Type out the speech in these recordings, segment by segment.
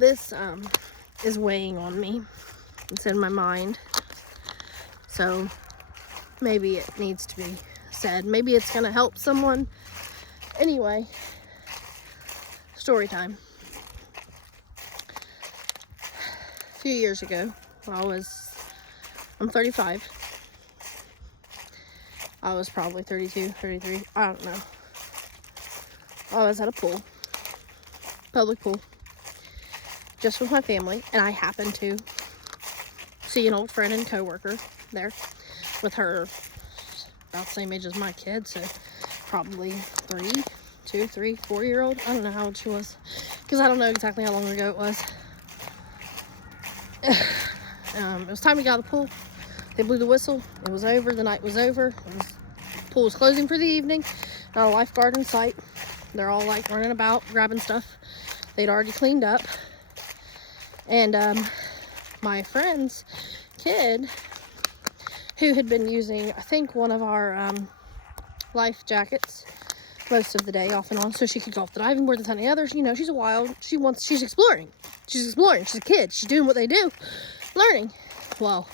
This is weighing on me. It's in my mind. So maybe it needs to be said. Maybe it's going to help someone. Anyway, story time. A few years ago, I'm 35. I was probably 32, 33. I don't know. I was at a pool. Public pool. Just with my family. And I happened to see an old friend and coworker there with her about the same age as my kid, so probably 2, 3, 4-year-old. I don't know how old she was because I don't know exactly how long ago it was. It was time to get out of the pool. They blew the whistle. It was over. The night was over. The pool was closing for the evening. Not a lifeguard in sight. They're all like running about grabbing stuff they'd already cleaned up. And my friend's kid, who had been using, I think, one of our life jackets most of the day, off and on, so she could go off the diving board with any others. You know, she's she's exploring. She's a kid. She's doing what they do, learning. Well,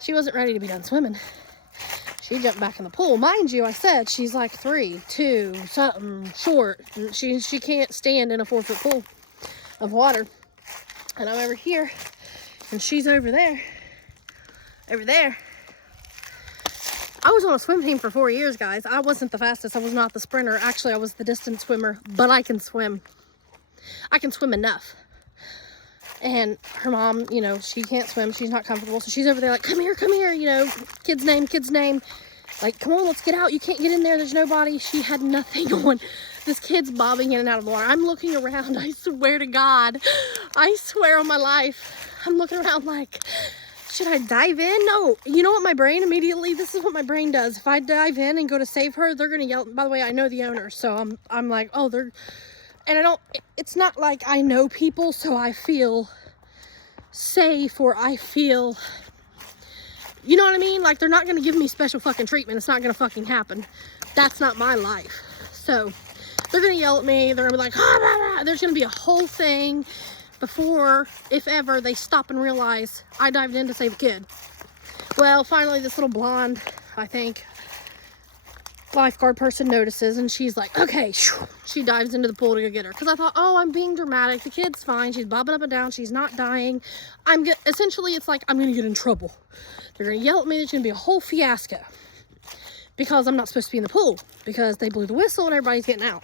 she wasn't ready to be done swimming. She jumped back in the pool. Mind you, I said she's like 3, 2, something short. She can't stand in a 4-foot pool of water. And I'm over here, and she's over there. Over there. I was on a swim team for 4 years, guys. I wasn't the fastest. I was not the sprinter. Actually, I was the distance swimmer, but I can swim. I can swim enough. And her mom, you know, she can't swim. She's not comfortable. So she's over there like, come here, you know, kid's name. Like, come on, let's get out. You can't get in there. There's nobody. She had nothing on. This kid's bobbing in and out of the water. I'm looking around. I swear to God. I swear on my life. I'm looking around like, should I dive in? No. You know what my brain immediately, this is what my brain does. If I dive in and go to save her, they're going to yell. By the way, I know the owner. So I'm like, oh, and it's not like I know people, so I feel safe, or I feel, you know what I mean? Like, they're not going to give me special fucking treatment. It's not going to fucking happen. That's not my life. So they're going to yell at me. They're going to be like, ah, blah, blah. There's going to be a whole thing before, if ever, they stop and realize I dived in to save a kid. Well, finally, this little blonde, I think, lifeguard person notices, and she's like, okay, she dives into the pool to go get her, because I thought, oh, I'm being dramatic, the kid's fine, she's bobbing up and down, she's not dying. Essentially, it's like, I'm gonna get in trouble. They're gonna yell at me. There's gonna be a whole fiasco because I'm not supposed to be in the pool because they blew the whistle and everybody's getting out.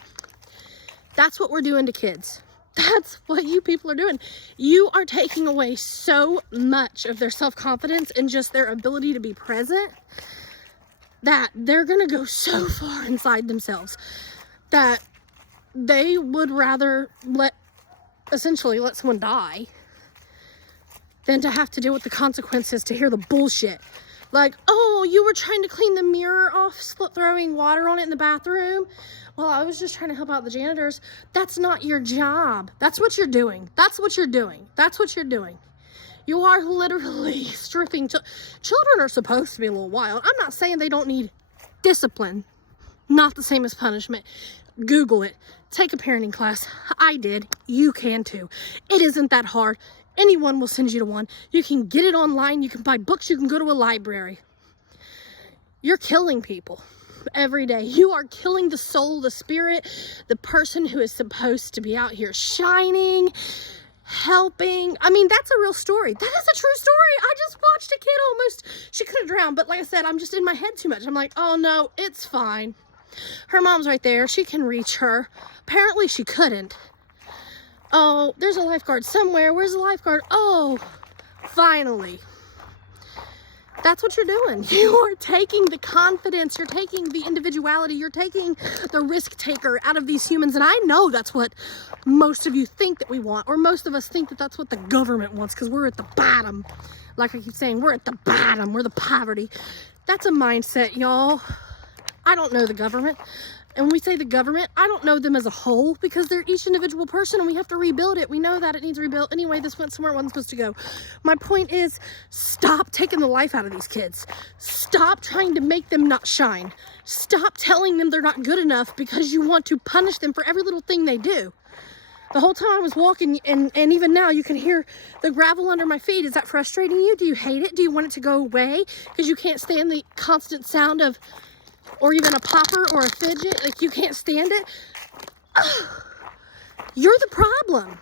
That's what we're doing to kids. That's what you people are doing. You are taking away so much of their self-confidence and just their ability to be present, that they're going to go so far inside themselves that they would rather essentially let someone die than to have to deal with the consequences to hear the bullshit. Like, oh, you were trying to clean the mirror off, throwing water on it in the bathroom. Well, I was just trying to help out the janitors. That's not your job. That's what you're doing. That's what you're doing. That's what you're doing. You are literally stripping. Children are supposed to be a little wild. I'm not saying they don't need discipline. Not the same as punishment. Google it. Take a parenting class. I did. You can too. It isn't that hard. Anyone will send you to one. You can get it online. You can buy books. You can go to a library. You're killing people every day. You are killing the soul, the spirit, the person who is supposed to be out here shining, helping. I mean, that's a real story. That is a true story. I just watched a kid almost, she could have drowned, but like I said, I'm just in my head too much. I'm like, oh no, it's fine. Her mom's right there. She can reach her. Apparently she couldn't. Oh, there's a lifeguard somewhere. Where's the lifeguard? Oh, finally. That's what you're doing. You are taking the confidence, you're taking the individuality, you're taking the risk taker out of these humans. And I know that's what most of you think that we want, or most of us think that that's what the government wants, because we're at the bottom. Like I keep saying, we're at the bottom, we're the poverty. That's a mindset, y'all. I don't know the government. And when we say the government, I don't know them as a whole, because they're each individual person and we have to rebuild it. We know that it needs rebuilt. Anyway, this went somewhere it wasn't supposed to go. My point is, stop taking the life out of these kids. Stop trying to make them not shine. Stop telling them they're not good enough because you want to punish them for every little thing they do. The whole time I was walking, and even now you can hear the gravel under my feet. Is that frustrating you? Do you hate it? Do you want it to go away because you can't stand the constant sound of, or even a popper or a fidget? Like, you can't stand it? Ugh. You're the problem.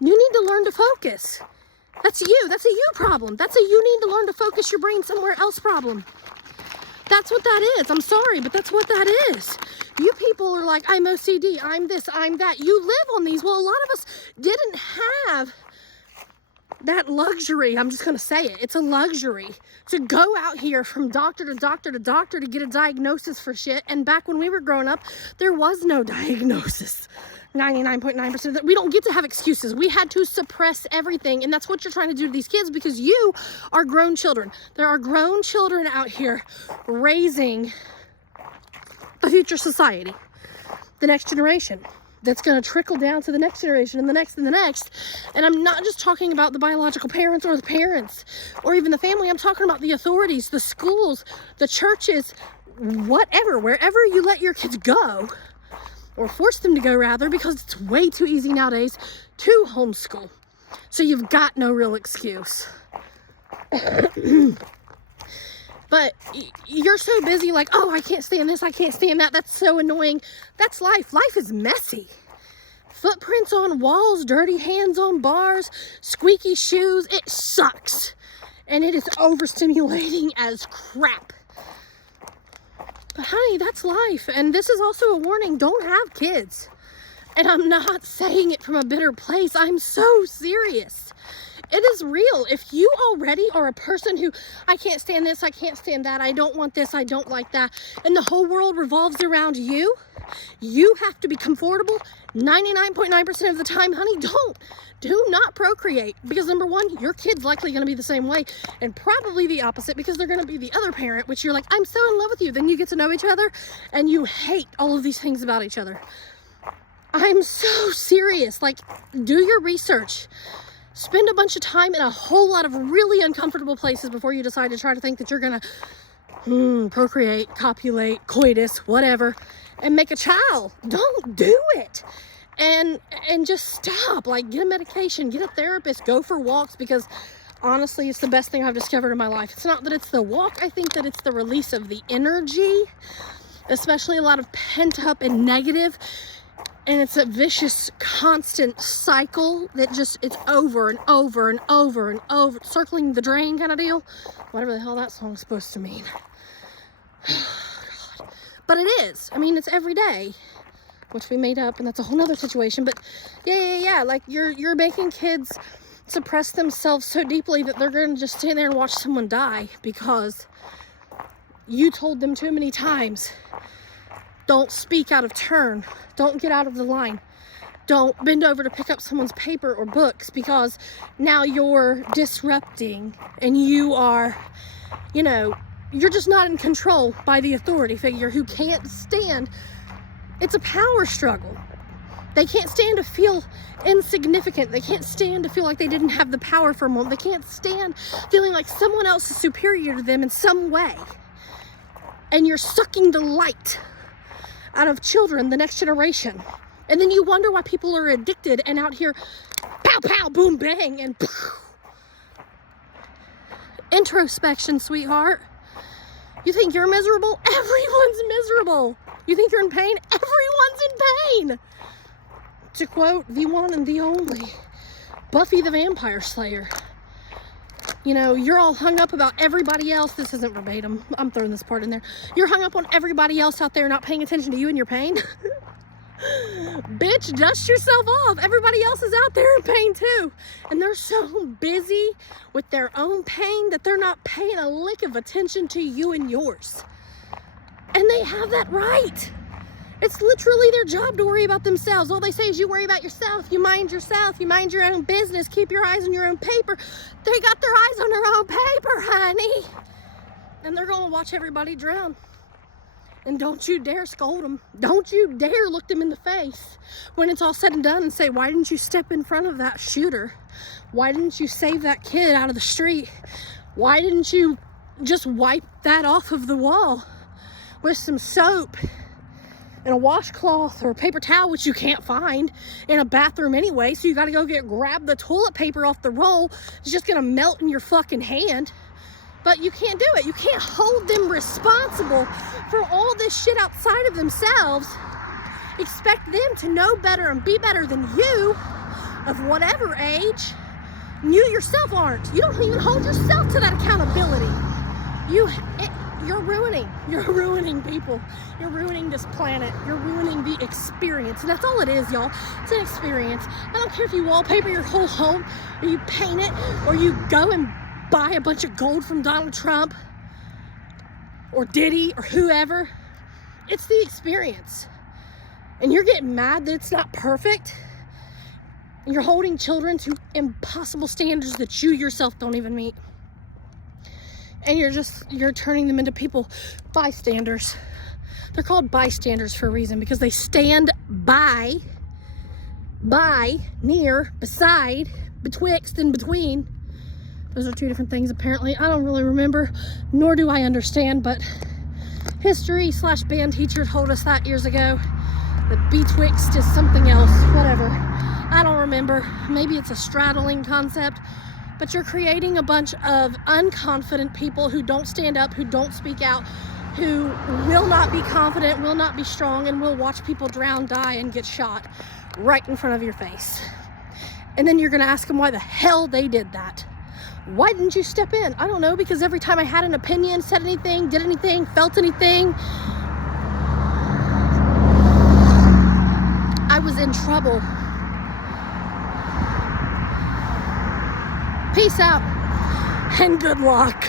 You need to learn to focus. That's you. That's a you problem. That's a you need to learn to focus your brain somewhere else problem. That's what that is. I'm sorry, but that's what that is. You people are like, I'm OCD, I'm this, I'm that. You live on these. Well, a lot of us didn't have that luxury. I'm just going to say it. It's a luxury to go out here from doctor to doctor to doctor to get a diagnosis for shit. And back when we were growing up, there was no diagnosis. 99.9% of that. We don't get to have excuses. We had to suppress everything. And that's what you're trying to do to these kids, because you are grown children. There are grown children out here raising the future society, the next generation. That's going to trickle down to the next generation and the next and the next. And I'm not just talking about the biological parents or the parents or even the family. I'm talking about the authorities, the schools, the churches, whatever, wherever you let your kids go, or force them to go rather, because it's way too easy nowadays to homeschool. So you've got no real excuse. But you're so busy like, oh, I can't stand this, I can't stand that. That's so annoying. That's life. Life is messy. Footprints on walls, dirty hands on bars, squeaky shoes. It sucks. And it is overstimulating as crap. But honey, that's life. And this is also a warning. Don't have kids. And I'm not saying it from a bitter place. I'm so serious. It is real. If you already are a person who, I can't stand this, I can't stand that, I don't want this, I don't like that, and the whole world revolves around you, you have to be comfortable 99.9% of the time, honey. Do not procreate, because number one, your kid's likely going to be the same way, and probably the opposite, because they're going to be the other parent, which you're like, I'm so in love with you. Then you get to know each other and you hate all of these things about each other. I'm so serious. Like, do your research. Spend a bunch of time in a whole lot of really uncomfortable places before you decide to try to think that you're gonna procreate, copulate, coitus, whatever, and make a child. Don't do it. And just stop. Like, get a medication, get a therapist, go for walks, because honestly, it's the best thing I've discovered in my life. It's not that it's the walk. I think that it's the release of the energy, especially a lot of pent up and negative. And it's a vicious, constant cycle that just, it's over and over and over and over, circling the drain kind of deal. Whatever the hell that song's supposed to mean. God. But it is. I mean, it's every day, which we made up, and that's a whole nother situation. But yeah. Like, you're making kids suppress themselves so deeply that they're going to just stand there and watch someone die because you told them too many times. Don't speak out of turn. Don't get out of the line. Don't bend over to pick up someone's paper or books, because now you're disrupting and you are, you're just not in control by the authority figure who can't stand. It's a power struggle. They can't stand to feel insignificant. They can't stand to feel like they didn't have the power for a moment. They can't stand feeling like someone else is superior to them in some way. And you're sucking the light out of children, the next generation. And then you wonder why people are addicted and out here, pow, pow, boom, bang, and poof. Introspection, sweetheart. You think you're miserable? Everyone's miserable. You think you're in pain? Everyone's in pain. To quote the one and the only Buffy the Vampire Slayer. You're all hung up about everybody else. This isn't verbatim. I'm throwing this part in there. You're hung up on everybody else out there not paying attention to you and your pain. Bitch, dust yourself off. Everybody else is out there in pain too. And they're so busy with their own pain that they're not paying a lick of attention to you and yours. And they have that right. It's literally their job to worry about themselves. All they say is you worry about yourself, you mind your own business, keep your eyes on your own paper. They got their eyes on their own paper, honey. And they're gonna watch everybody drown. And don't you dare scold them. Don't you dare look them in the face when it's all said and done and say, why didn't you step in front of that shooter? Why didn't you save that kid out of the street? Why didn't you just wipe that off of the wall with some soap and a washcloth or a paper towel, which you can't find in a bathroom anyway, so you got to go grab the toilet paper off the roll. It's just gonna melt in your fucking hand. But you can't do it. You can't hold them responsible for all this shit outside of themselves. Expect them to know better and be better than you of whatever age. You yourself aren't. You don't even hold yourself to that accountability. You're ruining people. You're ruining this planet. You're ruining the experience. And that's all it is, y'all. It's an experience. I don't care if you wallpaper your whole home, or you paint it, or you go and buy a bunch of gold from Donald Trump or Diddy or whoever. It's the experience. And you're getting mad that it's not perfect. And you're holding children to impossible standards that you yourself don't even meet. And you're turning them into bystanders. They're called bystanders for a reason, because they stand by, near, beside, betwixt, and between. Those are two different things, apparently. I don't really remember, nor do I understand, but history/band teacher told us that years ago. That betwixt is something else, whatever. I don't remember. Maybe it's a straddling concept, but you're creating a bunch of unconfident people who don't stand up, who don't speak out, who will not be confident, will not be strong, and will watch people drown, die, and get shot right in front of your face. And then you're gonna ask them why the hell they did that. Why didn't you step in? I don't know, because every time I had an opinion, said anything, did anything, felt anything, I was in trouble. Peace out and good luck.